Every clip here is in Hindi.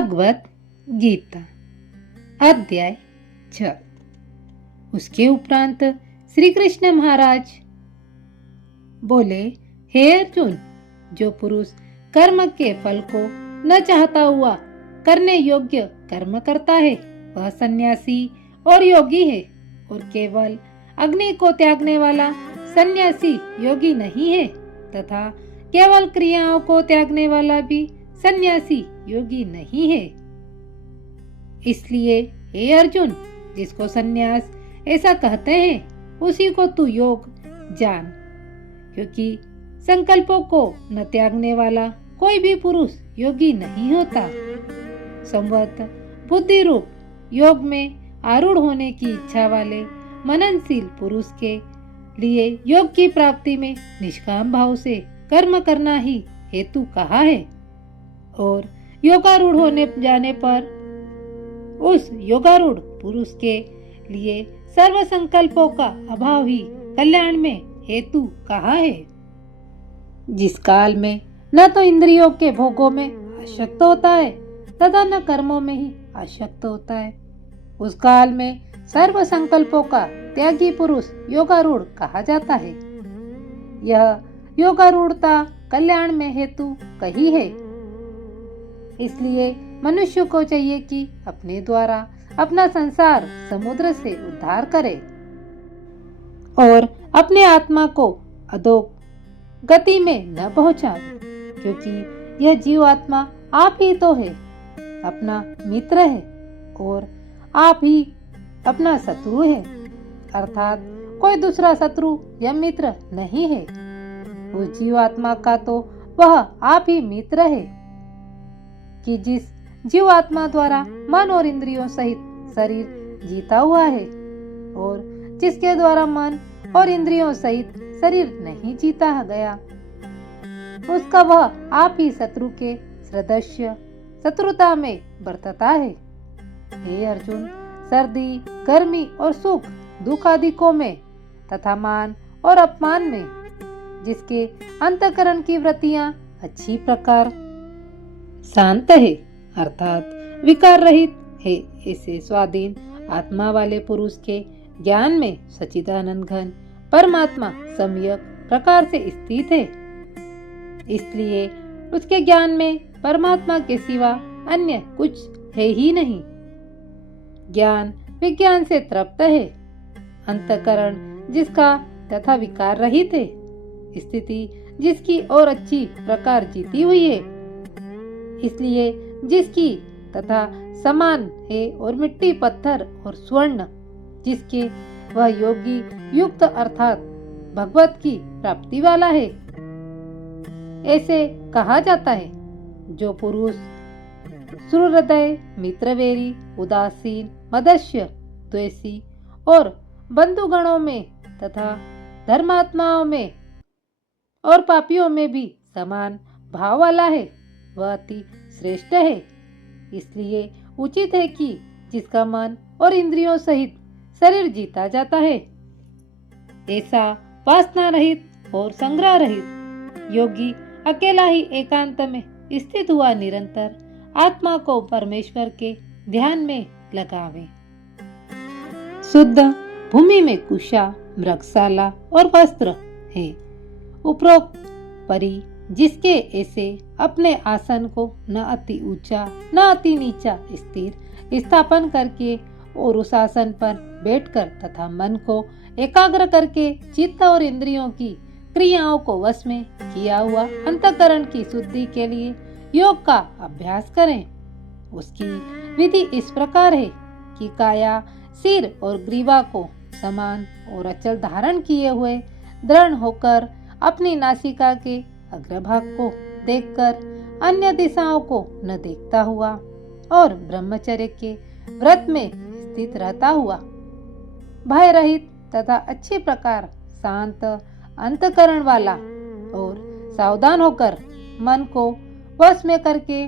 भागवत गीता अध्याय 6। उसके उपरांत श्री कृष्ण महाराज बोले, हे अर्जुन, जो पुरुष कर्म के फल को न चाहता हुआ करने योग्य कर्म करता है वह सन्यासी और योगी है, और केवल अग्नि को त्यागने वाला सन्यासी योगी नहीं है, तथा केवल क्रियाओं को त्यागने वाला भी सन्यासी योगी नहीं है। इसलिए हे अर्जुन, जिसको सन्यास ऐसा कहते हैं उसी को तू योग जान, क्योंकि संकल्पों को न त्यागने वाला कोई भी पुरुष योगी नहीं होता। संवत बुद्धि रूप योग में आरूढ़ होने की इच्छा वाले मननशील पुरुष के लिए योग की प्राप्ति में निष्काम भाव से कर्म करना ही हेतु कहा है, और योगारूढ़ होने जाने पर उस योगारूढ़ पुरुष के लिए सर्व संकल्पों का अभाव ही कल्याण में हेतु कहा है। जिस काल में न तो इंद्रियों के भोगों में आसक्त होता है तथा न कर्मों में ही आसक्त होता है, उस काल में सर्व संकल्पों का त्यागी पुरुष योगारूढ़ कहा जाता है। यह योगारूढ़ता कल्याण में हेतु कही है। इसलिए मनुष्य को चाहिए कि अपने द्वारा अपना संसार समुद्र से उद्धार करे और अपने आत्मा को अधोगति गति में न पहुंचाए, क्योंकि यह जीवात्मा आप ही तो है, अपना मित्र है, और आप ही अपना शत्रु है, अर्थात कोई दूसरा शत्रु या मित्र नहीं है। उस जीवात्मा का तो वह आप ही मित्र है कि जिस जीवात्मा द्वारा मन और इंद्रियों सहित शरीर जीता हुआ है, और जिसके द्वारा मन और इंद्रियों सहित शरीर नहीं जीता गया, उसका वह आप ही शत्रु के सदृश्य शत्रुता में बरतता है। हे अर्जुन, सर्दी, गर्मी और सुख दुख आदिकों में तथा मान और अपमान में जिसके अंतःकरण की वृत्तियां अच्छी प्रकार शांत है, अर्थात विकार रहित है, ऐसे स्वाधीन आत्मा वाले पुरुष के ज्ञान में सच्चिदानंद घन परमात्मा सम्यक प्रकार से स्थित है। इसलिए उसके ज्ञान में परमात्मा के सिवा अन्य कुछ है ही नहीं। ज्ञान विज्ञान से तृप्त है, अंतःकरण जिसका तथा विकार रहित है, स्थिति जिसकी और अच्छी प्रकार जीती हुई है, इसलिए जिसकी तथा समान है, और मिट्टी पत्थर और स्वर्ण जिसके वह योगी युक्त अर्थात भगवत की प्राप्ति वाला है। ऐसे कहा जाता है, जो पुरुष सुहृदय, मित्रवेरी, उदासीन, मदस्य, द्वेषी और बंधुगणों में तथा धर्मात्माओं में और पापियों में भी समान भाव वाला है, वह अति श्रेष्ठ है। इसलिए उचित है कि जिसका मन और इंद्रियों सहित शरीर जीता जाता है, ऐसा वासना रहित और संग्रह रहित योगी अकेला ही एकांत में स्थित हुआ निरंतर आत्मा को परमेश्वर के ध्यान में लगावे। शुद्ध भूमि में कुशा, मृगशाला और वस्त्र है। उपरोक्त परी जिसके ऐसे अपने आसन को न अति ऊंचा न अति नीचा स्थिर स्थापन करके और उस आसन पर बैठकर तथा मन को एकाग्र करके चित्त और इंद्रियों की क्रियाओं को वश में किया हुआ अंतःकरण की शुद्धि के लिए योग का अभ्यास करें। उसकी विधि इस प्रकार है कि काया, सिर और ग्रीवा को समान और अचल धारण किए हुए दृढ़ होकर अपनी नासिका के अग्रभाग को देखकर अन्य दिशाओं को न देखता हुआ और ब्रह्मचर्य के व्रत में स्थित रहता हुआ भय रहित तथा अच्छी प्रकार शांत अंतःकरण वाला और सावधान होकर मन को वश में करके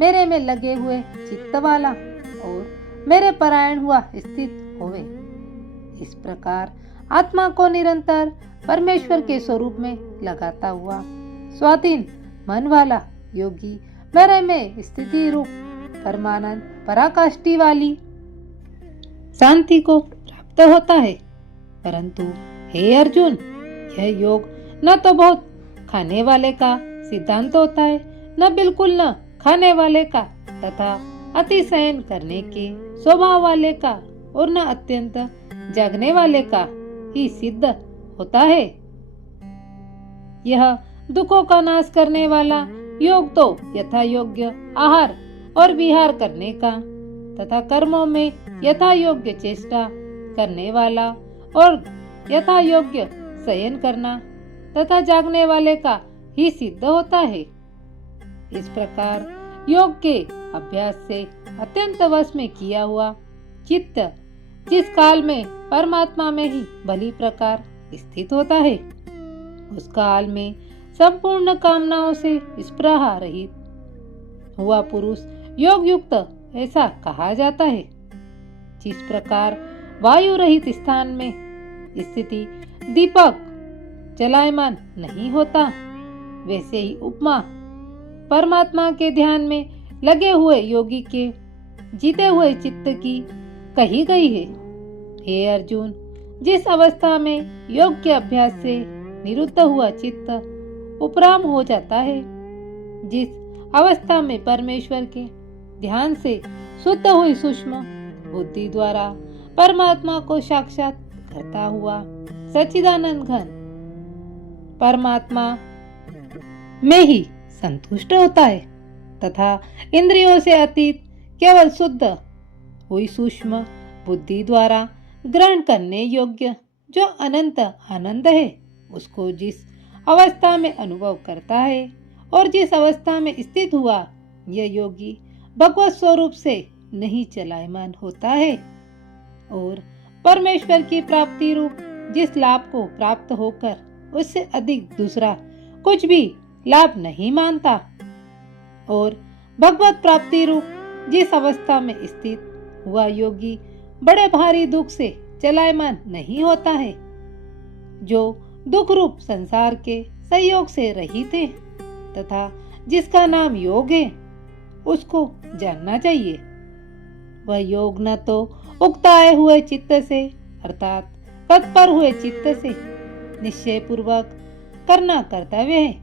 मेरे में लगे हुए चित्त वाला और मेरे परायण हुआ स्थित होवे। इस प्रकार आत्मा को निरंतर परमेश्वर के स्वरूप में लगाता हुआ स्वाधीन मन वाला योगी मेरे में स्थिति रूप परमानंद पराकाष्ठी वाली शांति को प्राप्त होता है। परंतु हे अर्जुन, यह योग न तो बहुत खाने वाले का सिद्धांत होता है, न बिल्कुल न खाने वाले का तथा अतिशयन करने के स्वभाव वाले का, और न अत्यंत जगने वाले का ही सिद्ध होता है। यह दुखों का नाश करने वाला योग तो यथा योग्य आहार और विहार करने का तथा कर्मों में यथा योग्य चेष्टा करने वाला और यथा योग्य शयन करना तथा जागने वाले का ही सिद्ध होता है। इस प्रकार योग के अभ्यास से अत्यंत वश में किया हुआ चित्त जिस काल में परमात्मा में ही भली प्रकार स्थित होता है, उस काल में संपूर्ण कामनाओं से स्पृहा रहित हुआ पुरुष योग युक्त ऐसा कहा जाता है। जिस प्रकार वायु रहित स्थान में स्थिति दीपक जलायमान नहीं होता, वैसे ही उपमा परमात्मा के ध्यान में लगे हुए योगी के जीते हुए चित्त की कही गई है। हे अर्जुन, जिस अवस्था में योग के अभ्यास से निरुद्ध हुआ चित्त उपराम हो जाता है, जिस अवस्था में परमेश्वर के ध्यान से शुद्ध हुई सूक्ष्म बुद्धि द्वारा परमात्मा को साक्षात करता हुआ सच्चिदानंद घन परमात्मा में ही संतुष्ट होता है तथा इंद्रियों से अतीत केवल शुद्ध हुई सूक्ष्म बुद्धि द्वारा ग्रहण करने योग्य जो अनंत आनंद है, उसको जिस अवस्था में अनुभव करता है और जिस अवस्था में स्थित हुआ यह योगी भगवत स्वरूप से नहीं चलायमान होता है और परमेश्वर की प्राप्ति रूप जिस लाभ को प्राप्त होकर उससे अधिक दूसरा कुछ भी लाभ नहीं मानता और भगवत प्राप्ति रूप जिस अवस्था में स्थित हुआ योगी बड़े भारी दुख से चलायमान नहीं होता है, जो दुख रूप संसार के सहयोग से रहित है तथा जिसका नाम योग है, उसको जानना चाहिए। वह योग न तो उकताए हुए चित्त से अर्थात तत्पर हुए चित्त से निश्चय पूर्वक करना कर्तव्य है।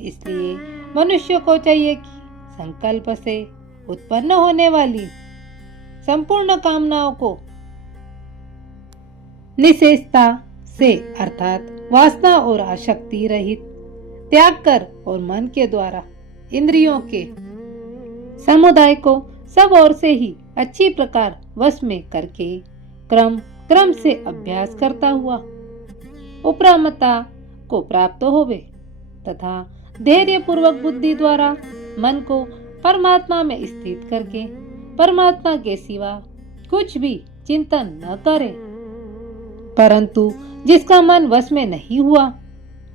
इसलिए मनुष्य को चाहिए कि संकल्प से उत्पन्न होने वाली संपूर्ण कामनाओं को निशेषता से अर्थात वासना और आसक्ति रहित त्याग कर और मन के द्वारा इंद्रियों के समुदाय को सब ओर से ही अच्छी प्रकार वश में करके क्रम क्रम से अभ्यास करता हुआ उपरामता को प्राप्त होवे तथा धैर्य पूर्वक बुद्धि द्वारा मन को परमात्मा में स्थित करके परमात्मा के सिवा कुछ भी चिंतन न करे। परंतु जिसका मन वश में नहीं हुआ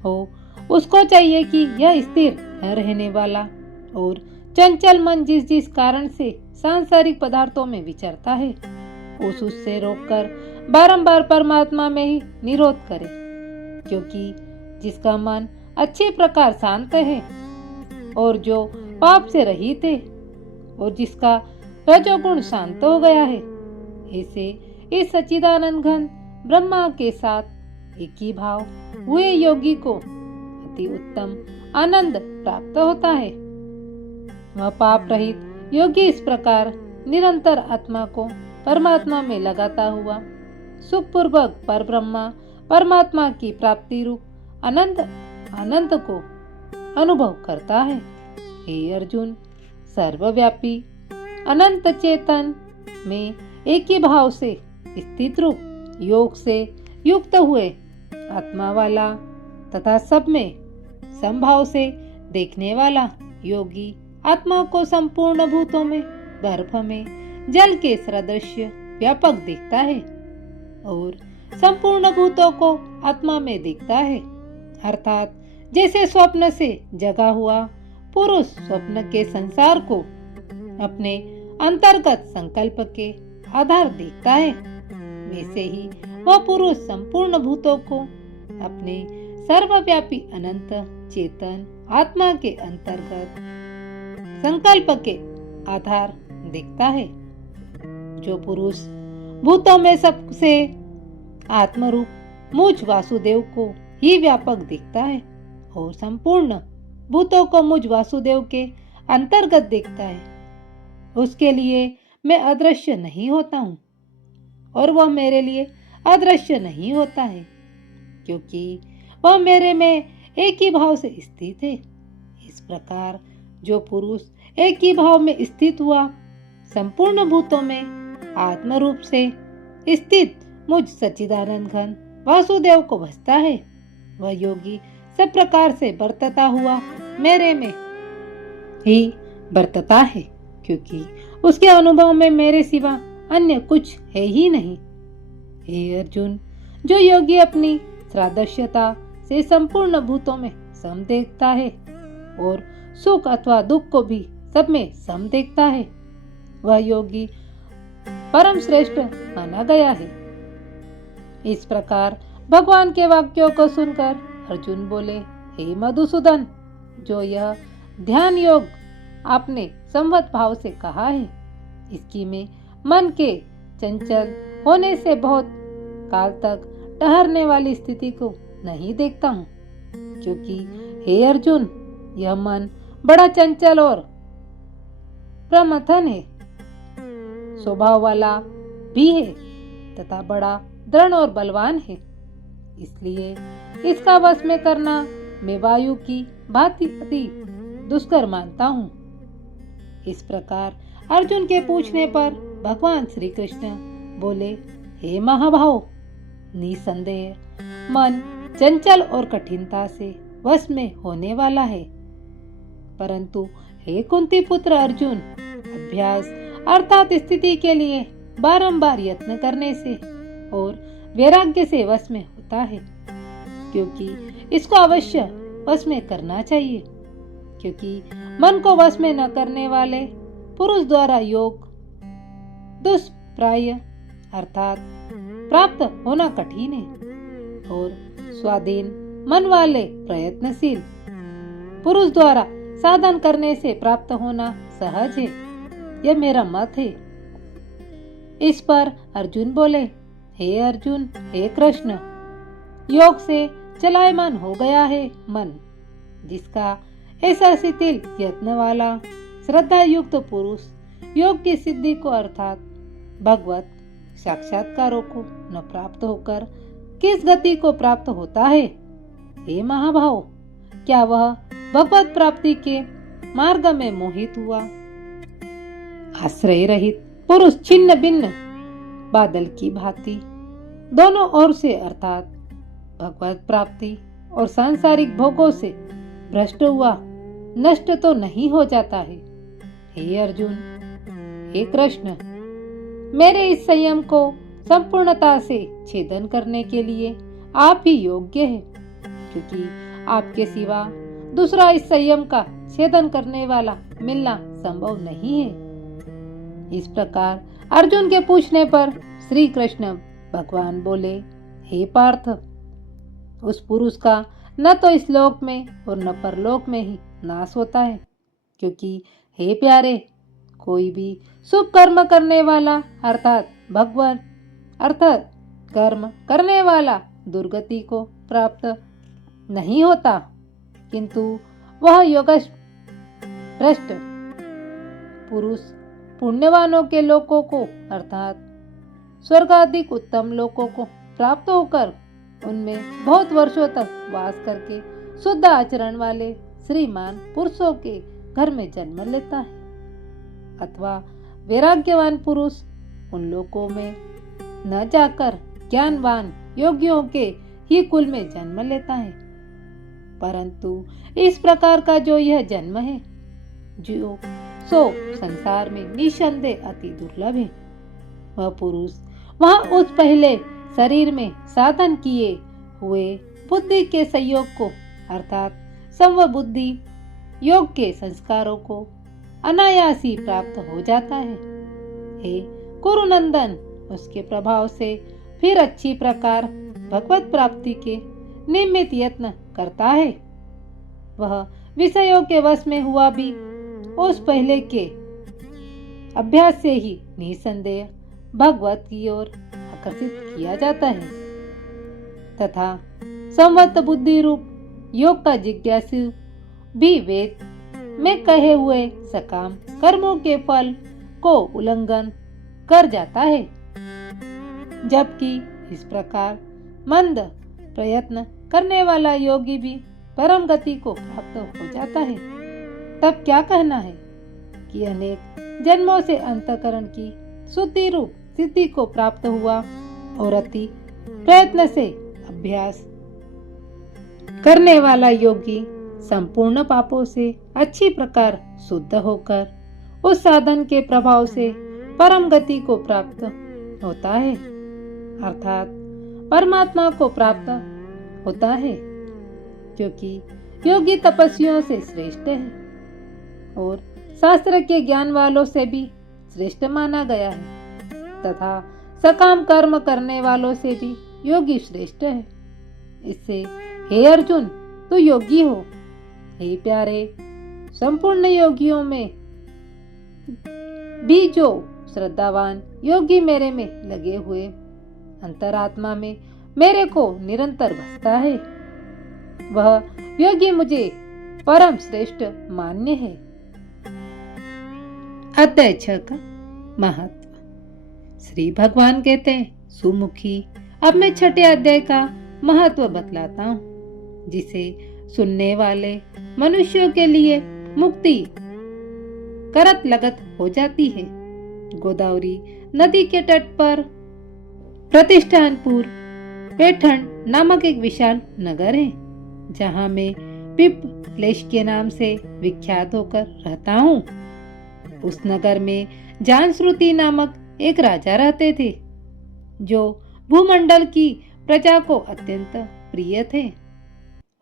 हो, उसको चाहिए कि यह स्थिर न रहने वाला और चंचल मन जिस जिस कारण से सांसारिक पदार्थों में विचरता है, उससे रोककर बारंबार परमात्मा में ही निरोध करे। क्योंकि जिसका मन अच्छे प्रकार शांत है और जो पाप से रहित है और जिसका रजोगुण शांत हो गया है, ऐसे इस सच्चिदानंद घन ब्रह्मा के साथ एक ही भाव हुए योगी को अति उत्तम आनंद प्राप्त होता है। वह पाप रहित योगी इस प्रकार निरंतर आत्मा को परमात्मा में लगाता हुआ सुखपूर्वक पर ब्रह्मा परमात्मा की प्राप्ति रूप अनंत आनंद को अनुभव करता है। हे अर्जुन, सर्वव्यापी अनंत चेतन में एक ही भाव से स्थित रूप योग से युक्त हुए आत्मा वाला तथा सब में समभाव से देखने वाला योगी आत्मा को संपूर्ण भूतों में गर्भ में जल के सदृश्य व्यापक देखता है और संपूर्ण भूतों को आत्मा में देखता है। अर्थात जैसे स्वप्न से जगा हुआ पुरुष स्वप्न के संसार को अपने अंतर्गत संकल्प के आधार देखता है, वैसे ही वह पुरुष संपूर्ण भूतों को अपने सर्वव्यापी अनंत चेतन आत्मा के अंतर्गत संकल्प के आधार देखता है। जो पुरुष भूतों में सबसे आत्मरूप मुझ वासुदेव को ही व्यापक देखता है और संपूर्ण भूतों को मुझ वासुदेव के अंतर्गत देखता है, उसके लिए मैं अदृश्य नहीं होता हूँ और वह मेरे लिए अदृश्य नहीं होता है, क्योंकि वह मेरे में एक ही भाव से स्थित है। इस प्रकार जो पुरुष एक ही भाव में स्थित हुआ, संपूर्ण भूतों में आत्मरूप से स्थित मुझ सच्चिदानंद घन वासुदेव को भजता है, वह योगी सब प्रकार से बरतता हुआ मेरे में ही बरतता है, क्योंकि उसके अनुभव में मेरे सिवा अन्य कुछ है ही नहीं। हे अर्जुन, जो योगी अपनी सादृश्यता से संपूर्ण भूतों में सम देखता है और सुख अथवा दुख को भी सब में सम देखता है, वह योगी परम श्रेष्ठ माना गया है। इस प्रकार भगवान के वाक्यों को सुनकर अर्जुन बोले, हे मधुसूदन, जो यह ध्यान योग आपने संवत भाव से कहा है, इसकी मैं मन के चंचल होने से बहुत काल तक ठहरने वाली स्थिति को नहीं देखता हूँ, क्योंकि हे अर्जुन, यह मन बड़ा चंचल और प्रमथन है, स्वभाव वाला भी है तथा बड़ा दृढ़ और बलवान है। इसलिए इसका वश में करना मैं वायु की भांति अति दुष्कर मानता हूँ। इस प्रकार अर्जुन के पूछने पर भगवान श्री कृष्ण बोले, हे महाभाव, निसंदेह मन चंचल और कठिनता से वश में होने वाला है, परंतु हे कुंती पुत्र अर्जुन, अभ्यास अर्थात स्थिति के लिए बारंबार यत्न करने से और वैराग्य से वश में होता है, क्योंकि इसको अवश्य वश में करना चाहिए, क्योंकि मन को वश में न करने वाले पुरुष द्वारा योग दुष्प्राय अर्थात प्राप्त होना कठिन है और स्वाधीन मन वाले प्रयत्नशील पुरुष द्वारा साधन करने से प्राप्त होना सहज है। यह मेरा मत है। इस पर अर्जुन बोले, हे अर्जुन, हे कृष्ण, योग से चलायमान हो गया है मन, जिसका ऐसा शिथिल यत्न वाला श्रद्धा युक्त पुरुष योग की सिद्धि को अर्थात भगवत साक्षात्कारों को न प्राप्त होकर किस गति को प्राप्त होता है? हे महाभाव, क्या वह भगवत प्राप्ति के मार्ग में मोहित हुआ? आश्रय रहित पुरुष छिन्न भिन्न बादल की भांति दोनों ओर से अर्थात भगवत प्राप्ति और सांसारिक भोगों से भ्रष्ट हुआ नष्ट तो नहीं हो जाता है। हे अर्जुन, हे कृष्ण, मेरे इस संयम को संपूर्णता से छेदन करने के लिए आप ही योग्य हैं, क्योंकि आपके सिवा दूसरा इस संयम का छेदन करने वाला मिलना संभव नहीं है। इस प्रकार अर्जुन के पूछने पर श्री कृष्ण भगवान बोले, हे पार्थ, उस पुरुष का न तो इस लोक में और न परलोक में ही नाश होता है, क्योंकि हे प्यारे, कोई भी शुभ कर्म करने वाला अर्थात भगवान अर्थात कर्म करने वाला दुर्गति को प्राप्त नहीं होता, किंतु वह योगश भ्रष्ट पुरुष पुण्यवानों के लोकों को अर्थात स्वर्गाधिक उत्तम लोकों को प्राप्त होकर उनमें बहुत वर्षों तक वास करके शुद्ध आचरण वाले श्रीमान पुरुषों के घर में जन्म लेता है, अथवा वैराग्यवान पुरुष उन लोकों में न जाकर ज्ञानवान योगियों के ही कुल में जन्म लेता है। परंतु इस प्रकार का जो यह जन्म है, जो सो संसार में निसंदेह अति दुर्लभ है। वह पुरुष वहाँ उस पहले शरीर में साधन किए हुए बुद्धि के संयोग को अर्थात संव बुद्धि योग के संस्कारों को अनायासी प्राप्त हो जाता है। हे कुरुनंदन, उसके प्रभाव से फिर अच्छी प्रकार भगवत प्राप्ति के निमित्त यत्न करता है। वह विषयों के वश में हुआ भी उस पहले के अभ्यास से ही निसंदेह भगवत की ओर आकर्षित किया जाता है तथा संवत बुद्धि रूप योग का जिज्ञासु भी वेद में कहे हुए सकाम कर्मों के फल को उल्लंघन कर जाता है, जबकि इस प्रकार मंद प्रयत्न करने वाला योगी भी परम गति को प्राप्त हो जाता है। तब क्या कहना है कि अनेक जन्मों से अंतःकरण की शुद्धि रूप सिद्धि को प्राप्त हुआ और अति प्रयत्न से अभ्यास करने वाला योगी संपूर्ण पापों से अच्छी प्रकार शुद्ध होकर उस साधन के प्रभाव से परम गति को प्राप्त होता है, अर्थात परमात्मा को प्राप्त होता है, क्योंकि योगी तपस्वियों से श्रेष्ठ है और शास्त्र के ज्ञान वालों से भी श्रेष्ठ माना गया है तथा सकाम कर्म करने वालों से भी योगी श्रेष्ठ है। इससे हे अर्जुन, तू योगी हो। हे प्यारे, संपूर्ण योगियों में भी जो श्रद्धावान योगी मेरे में लगे हुए अंतरात्मा में मेरे को निरंतर भजता है, वह योगी मुझे परम श्रेष्ठ मान्य है। अध्याय 6 का महत्व। श्री भगवान कहते हैं, सुमुखी, अब मैं छठे अध्याय का महत्व बतलाता हूँ, जिसे सुनने वाले मनुष्यों के लिए मुक्ति करत लगत हो जाती है। गोदावरी नदी के तट पर प्रतिष्ठानपुर पैठण नामक एक विशाल नगर है, जहाँ मैं पिपलेश के नाम से विख्यात होकर रहता हूँ। उस नगर में जानश्रुति नामक एक राजा रहते थे, जो भूमंडल की प्रजा को अत्यंत प्रिय थे।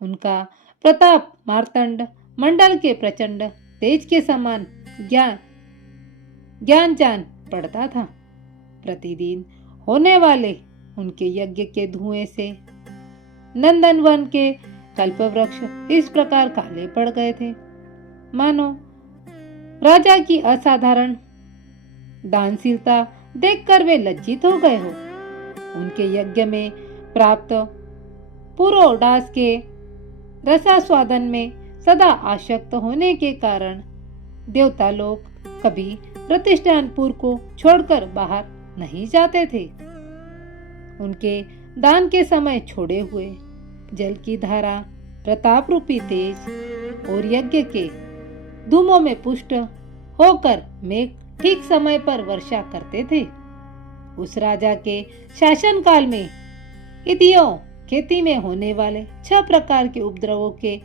उनका प्रताप मार्तंड मंडल के प्रचंड तेज के समान ज्ञान जान पड़ता था। प्रतिदिन होने वाले उनके यज्ञ के धुएं से नंदनवन के कल्पवृक्ष इस प्रकार काले पड़ गए थे, मानो राजा की असाधारण दानशीलता देखकर वे लज्जित हो गए हो। उनके यज्ञ में प्राप्त पुरोडास के रसास्वादन में सदा आसक्त होने के कारण देवता लोग कभी प्रतिष्ठानपुर को छोड़कर बाहर नहीं जाते थे। उनके दान के समय छोड़े हुए जल की धारा प्रताप रूपी तेज और यज्ञ के धूमों में पुष्ट होकर मेघ ठीक समय पर वर्षा करते थे। उस राजा के शासन काल में इतियों खेती में होने वाले 6 प्रकार के उपद्रवों के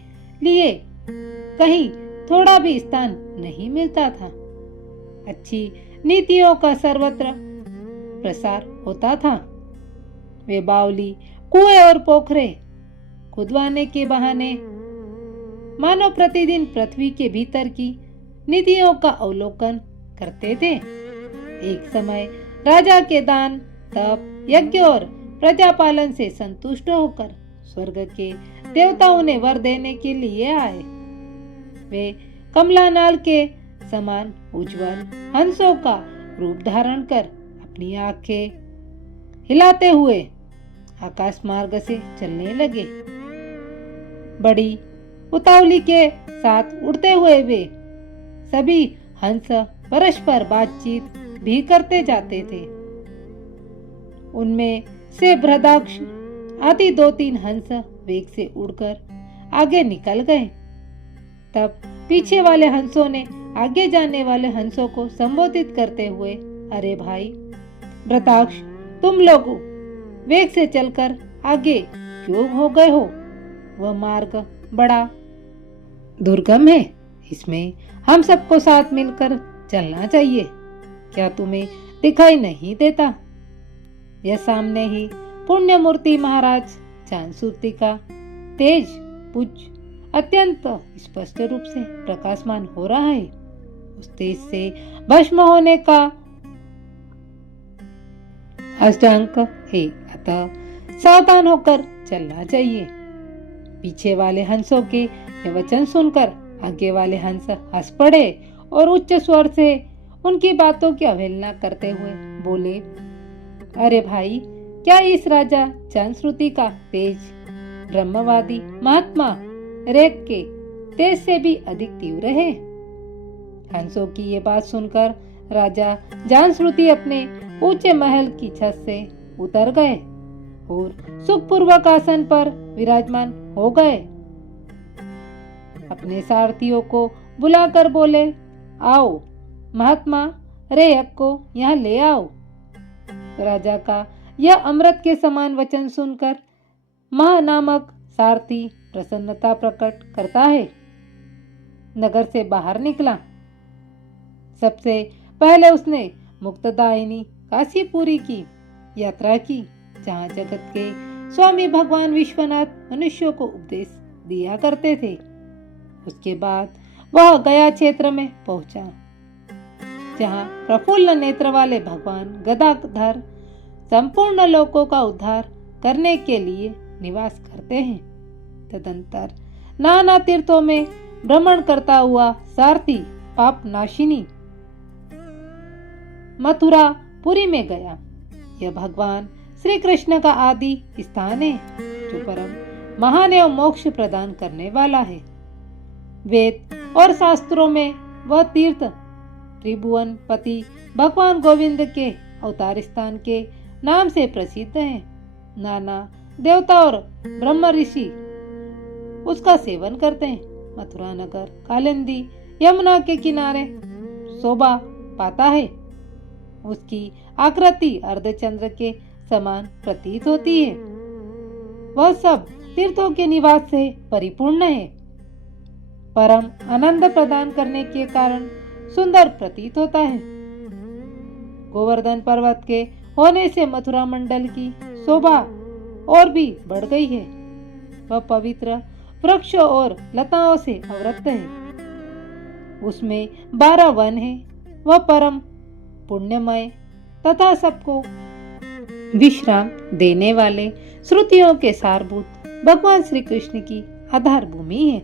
लिए कहीं थोड़ा भी स्थान नहीं मिलता था। अच्छी नीतियों का सर्वत्र प्रसार होता था। वे बावली, कुएं और पोखरे खुदवाने के बहाने मानव प्रतिदिन पृथ्वी के भीतर की नीतियों का अवलोकन करते थे। एक समय राजा के दान, तप, यज्ञ और प्रजापालन से संतुष्ट होकर स्वर्ग के देवता उन्हें वर देने के लिए आए। वे कमलानाल के समान उज्जवल हंसों का रूप धारण कर अपनी आंखें हिलाते हुए आकाश मार्ग से चलने लगे। बड़ी उतावली के साथ उड़ते हुए वे सभी हंस परस्पर बातचीत भी करते जाते थे। उनमें से बृहदाक्ष आदि 2-3 हंस वेग से उड़कर आगे निकल गए। तब पीछे वाले हंसों ने आगे जाने वाले हंसों को संबोधित करते हुए, अरे भाई बृहदाक्ष, तुम लोग वेग से चलकर आगे क्यों हो गए हो? वह मार्ग बड़ा दुर्गम है, इसमें हम सबको साथ मिलकर चलना चाहिए। क्या तुम्हें दिखाई नहीं देता? यह सामने ही पुण्य मूर्ति महाराज जानश्रुति का तेज पुंज अत्यंत स्पष्ट रूप से प्रकाशमान हो रहा है। उस तेज से भस्म होने का अष्टांक है, अतः सावधान होकर चलना चाहिए। पीछे वाले हंसों के ये वचन सुनकर आगे वाले हंस हंस पड़े और उच्च स्वर से उनकी बातों की अवहेलना करते हुए बोले, अरे भाई, क्या इस राजा जनश्रुति का तेज ब्रह्मवादी महात्मा रेख के तेज से भी अधिक तीव्र है? हंसों की ये बात सुनकर राजा जनश्रुति अपने ऊंचे महल की छत से उतर गए और सुखपूर्वक आसन पर विराजमान हो गए। अपने सारथियों को बुलाकर बोले, आओ, महात्मा रेयक को यहाँ ले आओ। राजा का यह अमृत के समान वचन सुनकर महा नामक सारथी प्रसन्नता प्रकट करता है। नगर से बाहर निकला। सबसे पहले उसने मुक्तदायिनी काशीपुरी की यात्रा की, जहाँ जगत के स्वामी भगवान विश्वनाथ मनुष्यों को उपदेश दिया करते थे। उसके बाद वह गया क्षेत्र में पहुंचा, जहाँ प्रफुल्ल नेत्र वाले भगवान गदाधर संपूर्ण लोकों का उद्धार करने के लिए निवास करते हैं। तदंतर नाना तीर्थों में भ्रमण करता हुआ सारथी पाप नाशिनी मथुरा पुरी में गया। यह भगवान श्री कृष्ण का आदि स्थान है, जो परम महान एवं मोक्ष प्रदान करने वाला है। वेद और शास्त्रों में वह तीर्थ त्रिभुवन पति भगवान गोविंद के अवतार स्थान के नाम से प्रसिद्ध है। नाना देवता और ब्रह्म ऋषि उसका सेवन करते हैं। मथुरा नगर कालिंदी यमुना के किनारे शोभा पाता है। उसकी आकृति अर्धचंद्र के समान प्रतीत होती है। वह सब तीर्थों के निवास से परिपूर्ण है। परम आनंद प्रदान करने के कारण सुंदर प्रतीत होता है। गोवर्धन पर्वत के होने से मथुरा मंडल की शोभा और भी बढ़ गई है। वह पवित्र वृक्ष और लताओं से अवृत है। उसमें 12 वन है। वह परम पुण्यमय तथा सबको विश्राम देने वाले श्रुतियों के सारभूत भगवान श्री कृष्ण की आधार भूमि है।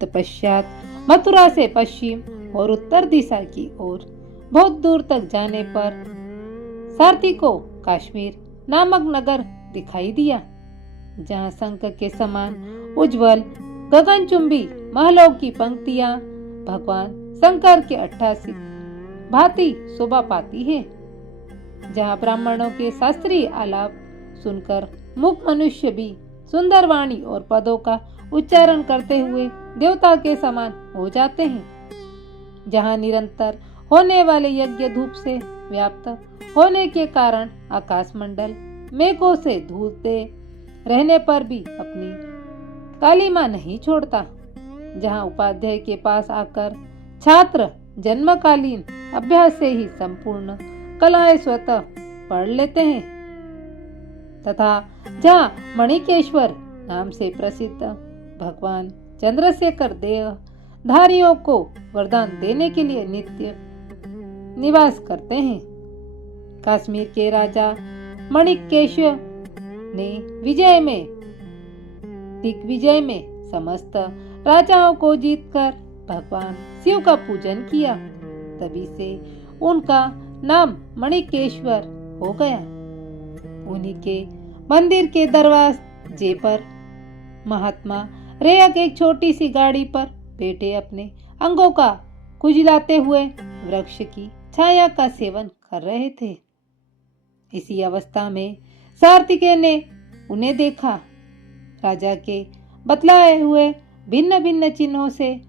तपश्चात मथुरा से पश्चिम और उत्तर दिशा की ओर बहुत दूर तक जाने पर सारथी को काश्मीर नामक नगर दिखाई दिया, जहाँ शंख के समान उज्जवल गगनचुंबी महलों की पंक्तियां भगवान शंकर के 88 भांति शोभा पाती है। जहाँ ब्राह्मणों के शास्त्रीय आलाप सुनकर मुख मनुष्य भी सुंदर वाणी और पदों का उच्चारण करते हुए देवता के समान हो जाते हैं। जहाँ निरंतर होने वाले यज्ञ धूप से व्याप्त होने के कारण आकाश मंडल मेघों से धूलते रहने पर भी अपनी कालिमा नहीं छोड़ता। जहाँ उपाध्याय के पास आकर छात्र जन्मकालीन अभ्यास से ही संपूर्ण कलाएं स्वतः पढ़ लेते हैं, तथा जहाँ मणिकेश्वर नाम से प्रसिद्ध भगवान चंद्रशेखर देव धारियों को वरदान देने के लिए नित्य निवास करते हैं। कश्मीर के राजा मणिकेश्वर ने दिग्विजय में समस्त राजाओं को जीतकर भगवान शिव का पूजन किया। तभी से उनका नाम मणिकेश्वर हो गया। उन्हीं के मंदिर के दरवाजे पर महात्मा रेयक एक छोटी सी गाड़ी पर बैठे अपने अंगों का खुजलाते हुए वृक्ष की छाया का सेवन कर रहे थे। इसी अवस्था में सार्तिकेय ने उन्हें देखा। राजा के बतलाए हुए भिन्न भिन्न चिन्हों से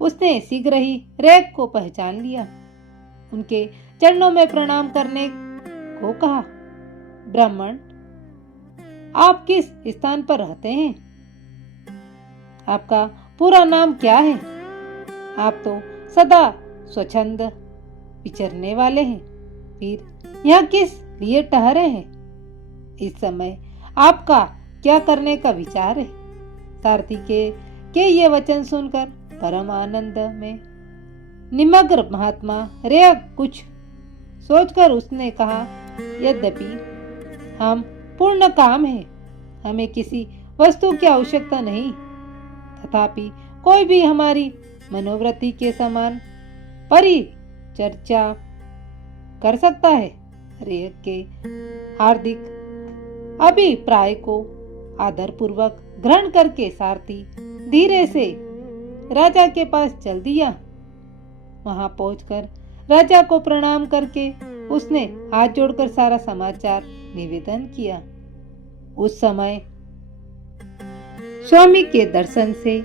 उसने शीघ्र ही रेयक को पहचान लिया। उनके चरणों में प्रणाम करने को कहा। ब्राह्मण, आप किस स्थान पर रहते हैं? आपका पूरा नाम क्या है? आप तो सदा स्वच्छंद विचरने वाले हैं, फिर यहाँ किस लिए ठहरे हैं? इस समय आपका क्या करने का विचार है? कार्तिकेय के ये वचन सुनकर परम आनंद में निमग्न महात्मा रेयक कुछ सोचकर उसने कहा, यद्यपि हम पूर्ण काम है, हमें किसी वस्तु की आवश्यकता नहीं, तथापि कोई भी हमारी मनोवृत्ति के समान परिचर्चा कर सकता है। रेयक के हार्दिक अभिप्राय को आदर पूर्वक ग्रहण करके सारथी धीरे से राजा के पास चल दिया। वहां पहुंचकर राजा को प्रणाम करके उसने हाथ जोड़कर सारा समाचार निवेदन किया। उस समय स्वामी के दर्शन से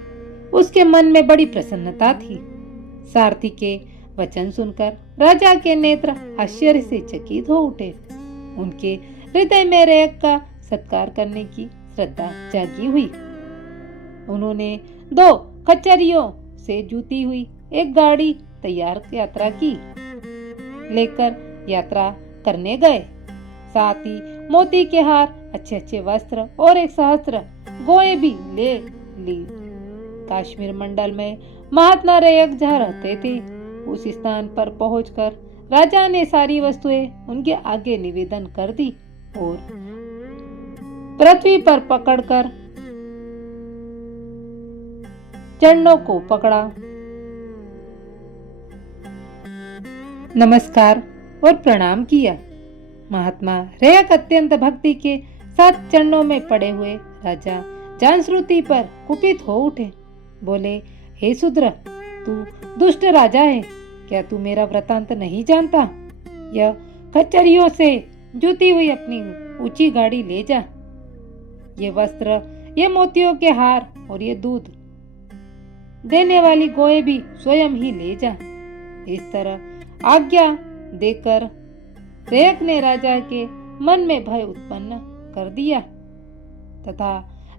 उसके मन में बड़ी प्रसन्नता थी। सारथी के वचन सुनकर राजा के नेत्र आश्चर्य से चकित हो उठे। उनके हृदय में रेयक का सत्कार करने की श्रद्धा जागी हुई। उन्होंने 2 खच्चरियों से जुती हुई एक गाड़ी तैयार यात्रा की लेकर यात्रा करने गए। साथ ही मोती के हार, अच्छे अच्छे वस्त्र और एक सहस्त्र गोए भी ले ली। कश्मीर मंडल में महात्मा रेयक जहाँ रहते थे उस स्थान पर पहुंचकर राजा ने सारी वस्तुएं उनके आगे निवेदन कर दी और पृथ्वी पर पकड़कर चरणों को पकड़ा, नमस्कार और प्रणाम किया। महात्मा रेयक अत्यंत भक्ति के साथ चरणों में पड़े हुए राजा जानश्रुति पर कुपित हो उठे। बोले, हे शूद्र, तू दुष्ट राजा है, क्या तू मेरा वृतांत नहीं जानता? यह खच्चरियों से जुती हुई अपनी ऊंची गाड़ी ले जा। ये वस्त्र, ये मोतियों के हार और ये दूध देने वाली गोए भी स्वयं ही ले जा। इस तरह आज्ञा देकर रेयक ने राजा के मन में भय उत्पन्न कर दिया तथा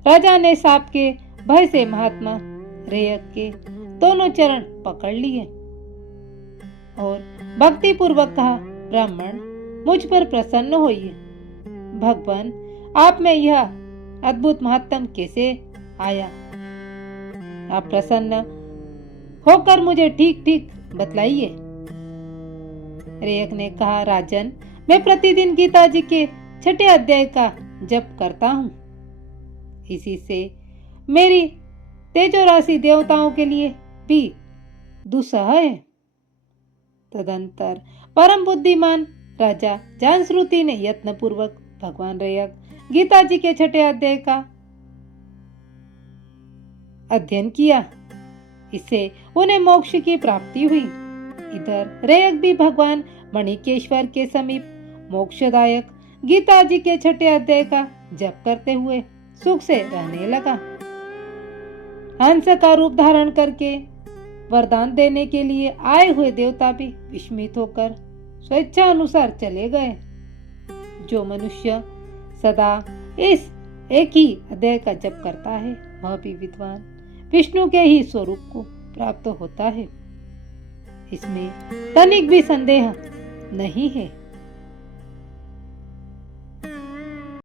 राजा ने सांप के भय से महात्मा रेयक के दोनों चरण पकड़ लिए और भक्ति पूर्वक कहा, ब्राह्मण, मुझ पर प्रसन्न होइए। भगवान, आप में यह अद्भुत महात्म कैसे आया? आप प्रसन्न होकर मुझे ठीक ठीक बतलाइए। रेयक ने कहा, राजन, मैं प्रतिदिन गीता जी के 6 अध्याय का जप करता हूँ। इसी से मेरी तेजो राशि देवताओं के लिए भी दुस्सह है। तदंतर परम बुद्धिमान राजा जानश्रुति ने यत्न पूर्वक भगवान रेयक गीता जी के 6 अध्याय का अध्ययन किया। इससे उन्हें मोक्ष की प्राप्ति हुई। इधर रेयक भी भगवान मणिकेश्वर के समीप मोक्षदायक गीता जी के 6 अध्याय का जप करते हुए सुख से रहने लगा। हंस का रूप धारण करके वरदान देने के लिए आए हुए देवता भी विस्मित होकर स्वेच्छा अनुसार चले गए। जो मनुष्य सदा इस एक ही अध्याय का जप करता है वह भी विद्वान विष्णु के ही स्वरूप को प्राप्त होता है। इसमें तनिक भी संदेह नहीं है।